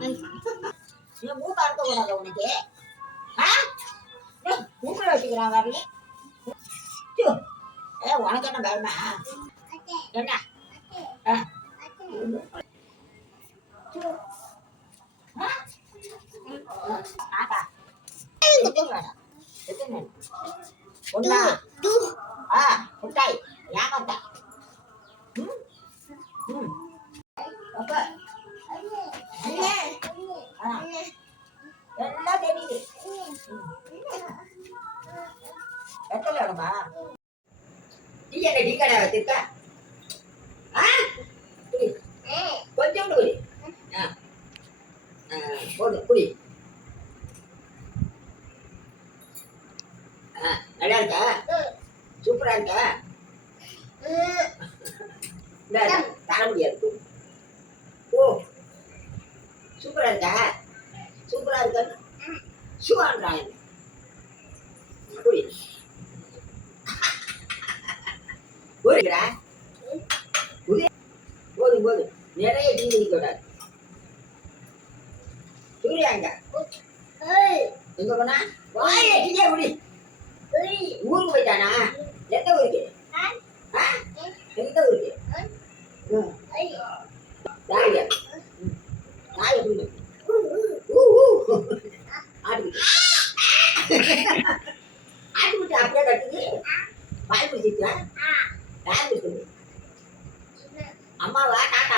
நீ மூக்க அறுக்க கூடாது உனக்கு. மூக்கில் வச்சுக்கிறான் வரல. உனக்கு என்ன பயமா? என்ன ஒன்னா முட்டாய் ஏமாத்தா எல்லாம் தெரியுது. எத்தனை இடமா டீ என்ன டீ கடை வச்சிருக்க? கொஞ்சோண்டு குடி. போதும் குடி. நல்லா இருக்கா? சூப்பரா இருக்கா? தர முடியாது. ஓ சூப்பரா இருக்கா? சூப்பரா இருக்கா? சுவான்றாங்க குடி. போதும் போதும் நிறைய டீ குடிக்கூடாது. சூரியாங்க எங்க போனா? டீயே குடி. ஊருக்கு போயிட்டானா? எந்த ஊருக்கு? எந்த ஊருக்கு? தாய தாய குடி. ஆட்டுக்குட்டி அப்படியே கட்டுது. பால் குடிச்சிக்கலாம். யார் குடிச்சது? அம்மாவா டாட்டா